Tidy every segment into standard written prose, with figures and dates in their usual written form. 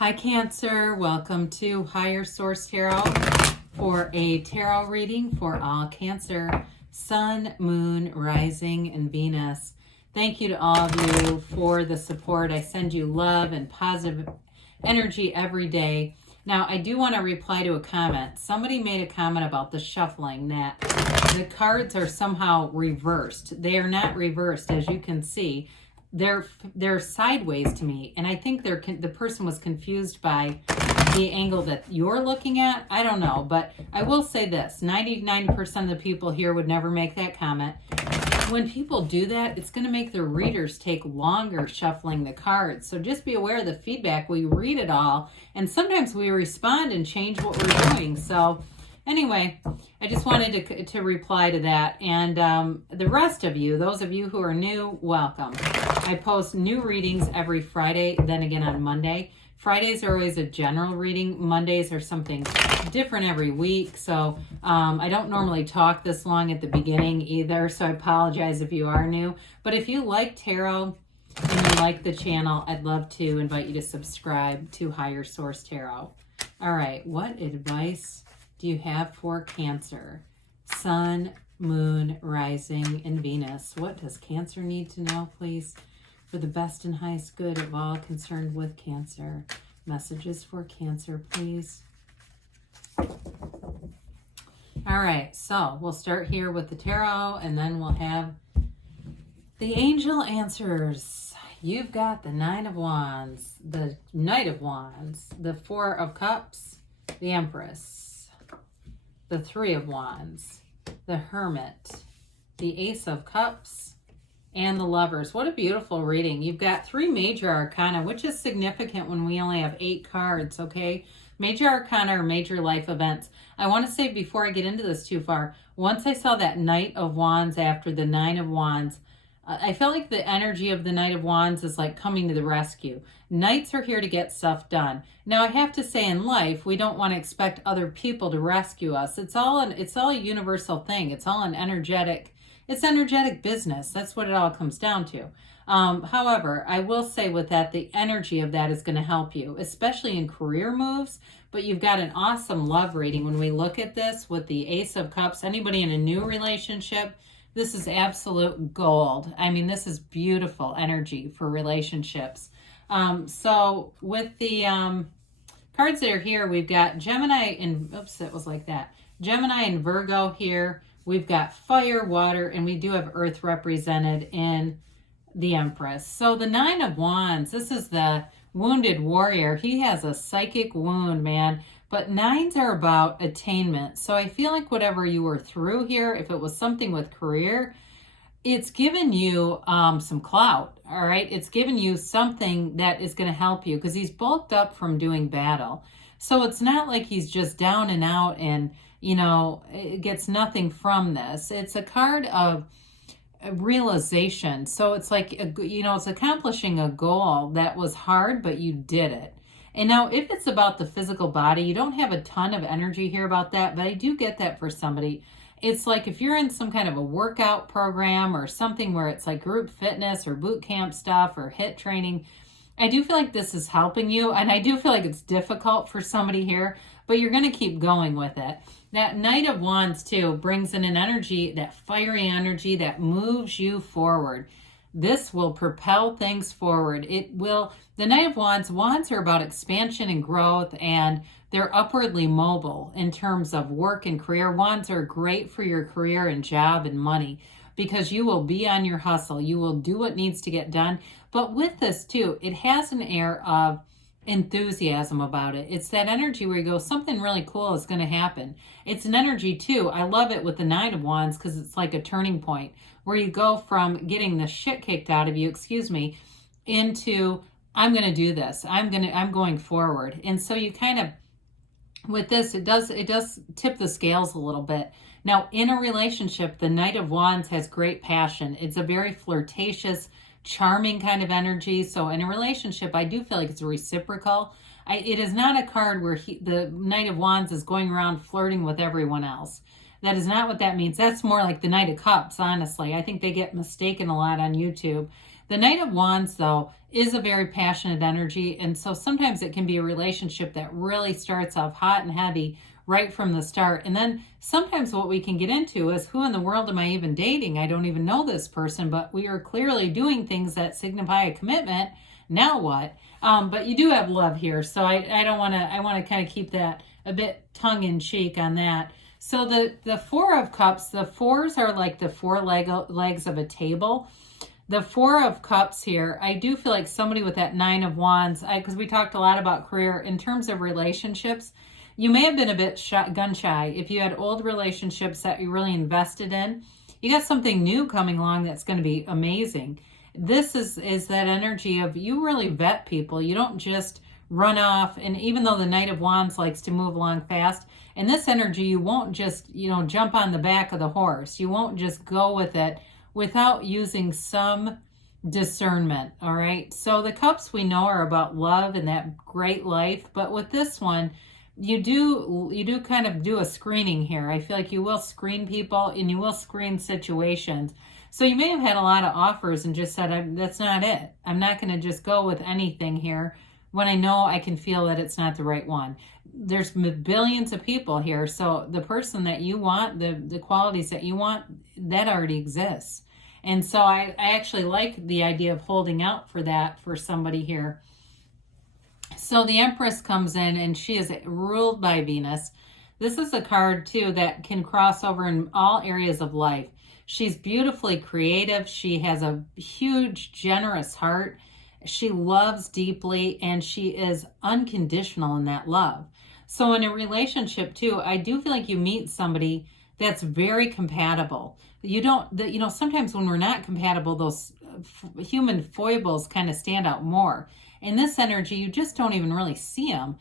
Hi Cancer, welcome to Higher Source Tarot for a tarot reading for all Cancer, Sun, Moon, Rising, and Venus. Thank you to all of you for the support. I send you love and positive energy every day. Now, I do want to reply to a comment. Somebody made a comment about the shuffling, that the cards are somehow reversed. They are not reversed, as you can see. They're sideways to me, and I think the person was confused by the angle that you're looking at. I don't know, but I will say this: 99% of the people here would never make that comment. When people do that, it's going to make their readers take longer shuffling the cards. So just be aware of the feedback. We read it all, and sometimes we respond and change what we're doing. So anyway, I just wanted to reply to that. And the rest of you, those of you who are new, welcome. I post new readings every Friday, then again on Monday. Fridays are always a general reading. Mondays are something different every week. So I don't normally talk this long at the beginning either, so I apologize if you are new. But if you like tarot and you like the channel, I'd love to invite you to subscribe to Higher Source Tarot. All right, what advice do you have for Cancer? Sun, Moon, Rising, and Venus. What does Cancer need to know, please? For the best and highest good of all concerned with Cancer. Messages for Cancer, please. All right, so we'll start here with the tarot, and then we'll have the angel answers. You've got the Nine of Wands, the Knight of Wands, the Four of Cups, the Empress, the Three of Wands, the Hermit, the Ace of Cups, and the Lovers. What a beautiful reading. You've got three major arcana, which is significant when we only have 8 cards, okay? Major arcana are major life events. I want to say before I get into this too far, once I saw that Knight of Wands after the Nine of Wands, I felt like the energy of the Knight of Wands is like coming to the rescue. Knights are here to get stuff done. Now, I have to say, in life, we don't want to expect other people to rescue us. It's all a universal thing. It's all an energetic business. That's what it all comes down to. However, I will say with that, the energy of that is going to help you, especially in career moves. But you've got an awesome love reading when we look at this with the Ace of Cups. Anybody in a new relationship, this is absolute gold. I mean, this is beautiful energy for relationships. So with the cards that are here, we've got Gemini and, oops, it was like that. Gemini and Virgo here. We've got fire, water, and we do have earth represented in the Empress. So the Nine of Wands, this is the wounded warrior. He has a psychic wound, man. But nines are about attainment. So I feel like whatever you were through here, if it was something with career, it's given you some clout, all right? It's given you something that is going to help you because he's bulked up from doing battle. So it's not like he's just down and out and, you know, it gets nothing from this. It's a card of realization. So it's like, it's accomplishing a goal that was hard, but you did it. And now if it's about the physical body, you don't have a ton of energy here about that, but I do get that for somebody. It's like if you're in some kind of a workout program or something where it's like group fitness or boot camp stuff or HIIT training, I do feel like this is helping you. And I do feel like it's difficult for somebody here, but you're going to keep going with it. That Knight of Wands too brings in an energy, that fiery energy that moves you forward. This will propel things forward. It will. The Knight of Wands are about expansion and growth, and they're upwardly mobile in terms of work and career. Wands are great for your career and job and money because you will be on your hustle. You will do what needs to get done. But with this too, it has an air of enthusiasm about it. It's that energy where you go, something really cool is going to happen. It's an energy too. I love it with the Nine of Wands because it's like a turning point where you go from getting the shit kicked out of you, into I'm going to do this. I'm going forward. And so you kind of, with this, it does tip the scales a little bit. Now, in a relationship, the Knight of Wands has great passion. It's a very flirtatious, charming kind of energy. So in a relationship, I do feel like it's reciprocal. It is not a card where the Knight of Wands is going around flirting with everyone else. That is not what that means. That's more like the Knight of Cups, honestly. I think they get mistaken a lot on YouTube. The Knight of Wands, though, is a very passionate energy. And so sometimes it can be a relationship that really starts off hot and heavy right from the start. And then sometimes what we can get into is, who in the world am I even dating? I don't even know this person, but we are clearly doing things that signify a commitment. Now what? But you do have love here. So I don't want to, I want to kind of keep that a bit tongue in cheek on that. So the Four of Cups, the fours are like the four legs of a table. The Four of Cups here, I do feel like somebody with that Nine of Wands, because we talked a lot about career. In terms of relationships, you may have been a bit gun shy. If you had old relationships that you really invested in, you got something new coming along that's going to be amazing. This is that energy of, you really vet people. You don't just run off. And even though the Knight of Wands likes to move along fast, in this energy, you won't just, jump on the back of the horse. You won't just go with it without using some discernment. All right. So the cups we know are about love and that great life. But with this one, you do kind of do a screening here. I feel like you will screen people and you will screen situations. So you may have had a lot of offers and just said, that's not it. I'm not going to just go with anything here when I know I can feel that it's not the right one. There's billions of people here. So the person that you want, the qualities that you want, that already exists. And so I actually like the idea of holding out for that for somebody here. So the Empress comes in and she is ruled by Venus. This is a card too that can cross over in all areas of life. She's beautifully creative. She has a huge, generous heart. She loves deeply and she is unconditional in that love. So in a relationship too, I do feel like you meet somebody that's very compatible. Sometimes when we're not compatible, those human foibles kind of stand out more. In this energy, you just don't even really see them.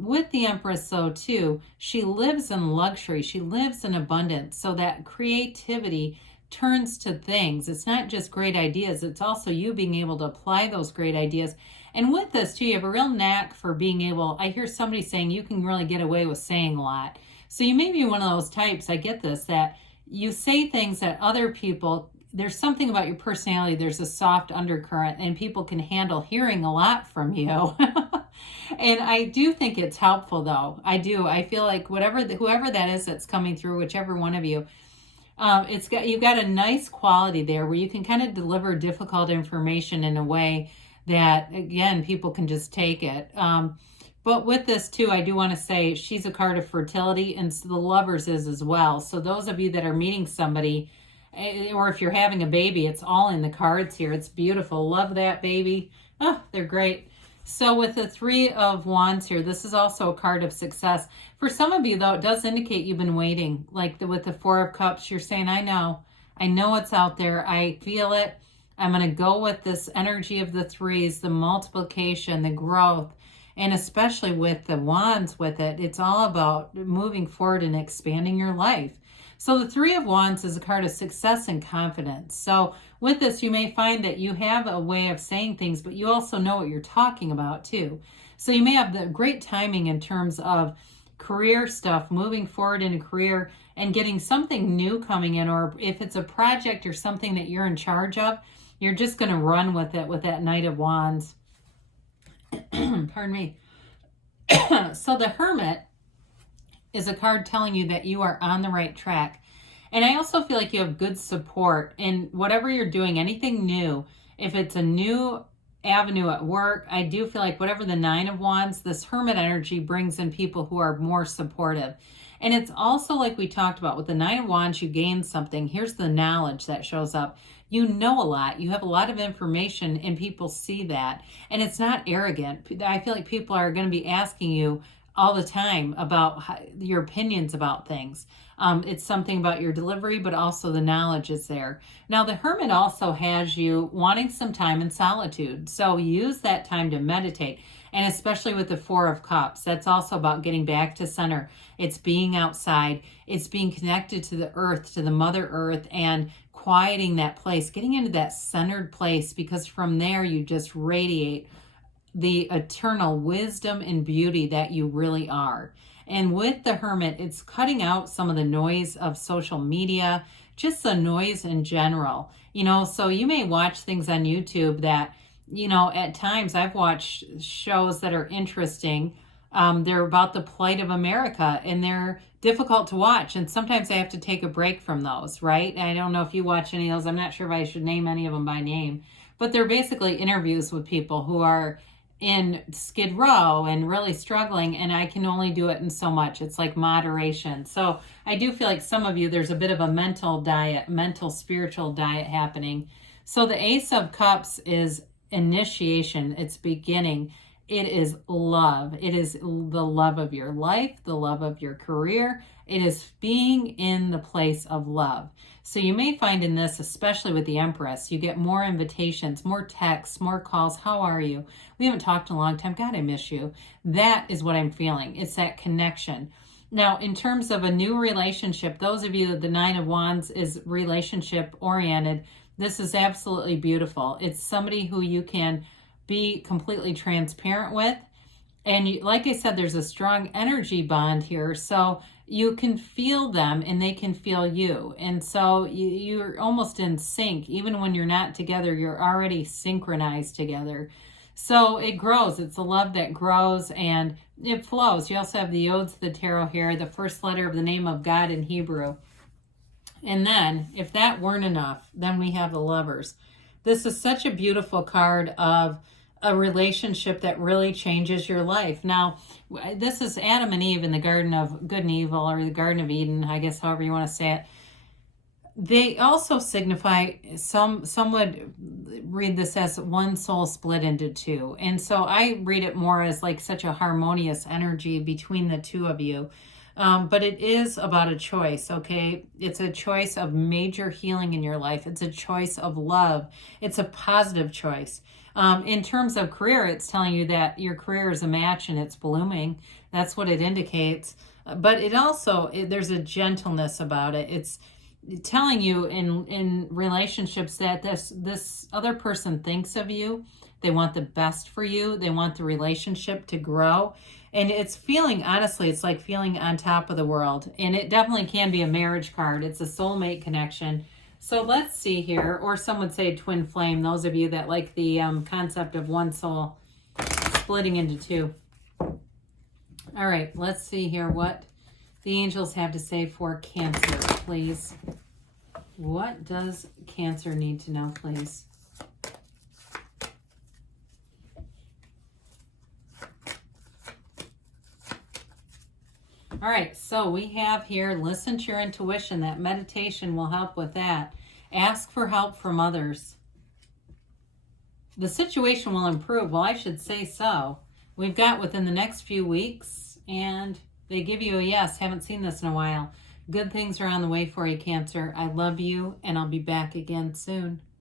With the Empress, though, too, she lives in luxury. She lives in abundance. So that creativity turns to things. It's not just great ideas. It's also you being able to apply those great ideas. And with this, too, you have a real knack for being able, I hear somebody saying you can really get away with saying a lot. So you may be one of those types, I get this, that you say things that other people, there's something about your personality, there's a soft undercurrent, and people can handle hearing a lot from you. And I do think it's helpful, though. I do. I feel like whoever that is that's coming through, whichever one of you, you've got a nice quality there where you can kind of deliver difficult information in a way that, again, people can just take it. But with this too, I do want to say she's a card of fertility, and so the Lovers is as well. So those of you that are meeting somebody, or if you're having a baby, it's all in the cards here. It's beautiful. Love that baby. Oh, they're great. So with the Three of Wands here, this is also a card of success. For some of you, though, it does indicate you've been waiting. Like with the Four of Cups, you're saying, I know it's out there. I feel it. I'm going to go with this energy of the threes, the multiplication, the growth. And especially with the Wands with it, it's all about moving forward and expanding your life. So the Three of Wands is a card of success and confidence. So with this, you may find that you have a way of saying things, but you also know what you're talking about too. So you may have the great timing in terms of career stuff, moving forward in a career and getting something new coming in, or if it's a project or something that you're in charge of, you're just going to run with it with that Knight of Wands. Pardon me. So the Hermit is a card telling you that you are on the right track. And I also feel like you have good support in whatever you're doing, anything new. If it's a new avenue at work, I do feel like whatever the Nine of Wands, this Hermit energy brings in people who are more supportive. And it's also like we talked about with the Nine of Wands, you gain something. Here's the knowledge that shows up. You know a lot. You have a lot of information and people see that. And it's not arrogant. I feel like people are going to be asking you all the time about your opinions about things. It's something about your delivery, but also the knowledge is there. Now, the Hermit also has you wanting some time in solitude. So use that time to meditate. And especially with the Four of Cups, that's also about getting back to center. It's being outside. It's being connected to the earth, to the Mother Earth, and quieting that place, getting into that centered place, because from there you just radiate the eternal wisdom and beauty that you really are. And with the Hermit, it's cutting out some of the noise of social media, just the noise in general. So you may watch things on YouTube that you know, at times I've watched shows that are interesting. They're about the plight of America, and they're difficult to watch. And sometimes I have to take a break from those, right? I don't know if you watch any of those. I'm not sure if I should name any of them by name, but they're basically interviews with people who are in Skid Row and really struggling, and I can only do it in so much. It's like moderation. So I do feel like some of you, there's a bit of a mental diet, mental spiritual diet happening. So the Ace of Cups is initiation, it's beginning. It is love. It is the love of your life, the love of your career. It is being in the place of love. So you may find in this, especially with the Empress, you get more invitations, more texts, more calls. How are you? We haven't talked in a long time. God, I miss you. That is what I'm feeling. It's that connection. Now, in terms of a new relationship, those of you that the Nine of Wands is relationship oriented, this is absolutely beautiful. It's somebody who you can be completely transparent with. And like I said, there's a strong energy bond here. So you can feel them and they can feel you. And so you're almost in sync. Even when you're not together, you're already synchronized together. So it grows. It's a love that grows and it flows. You also have the Odes of the Tarot here, the first letter of the name of God in Hebrew. And then, if that weren't enough, then we have the Lovers. This is such a beautiful card of a relationship that really changes your life. Now, this is Adam and Eve in the Garden of Good and Evil, or the Garden of Eden, I guess, however you want to say it. They also signify, some would read this as one soul split into two. And so I read it more as like such a harmonious energy between the two of you. But it is about a choice, okay? It's a choice of major healing in your life. It's a choice of love. It's a positive choice. In terms of career, it's telling you that your career is a match and it's blooming. That's what it indicates. But it also, there's a gentleness about it. It's telling you in relationships that this other person thinks of you. They want the best for you. They want the relationship to grow. And it's feeling, honestly, it's like feeling on top of the world. And it definitely can be a marriage card. It's a soulmate connection. So let's see here. Or some would say twin flame, those of you that like the concept of one soul splitting into two. All right, let's see here what the angels have to say for Cancer, please. What does Cancer need to know, please? All right, so we have here, listen to your intuition. That meditation will help with that. Ask for help from others. The situation will improve. Well, I should say so. We've got within the next few weeks, and they give you a yes. Haven't seen this in a while. Good things are on the way for you, Cancer. I love you, and I'll be back again soon.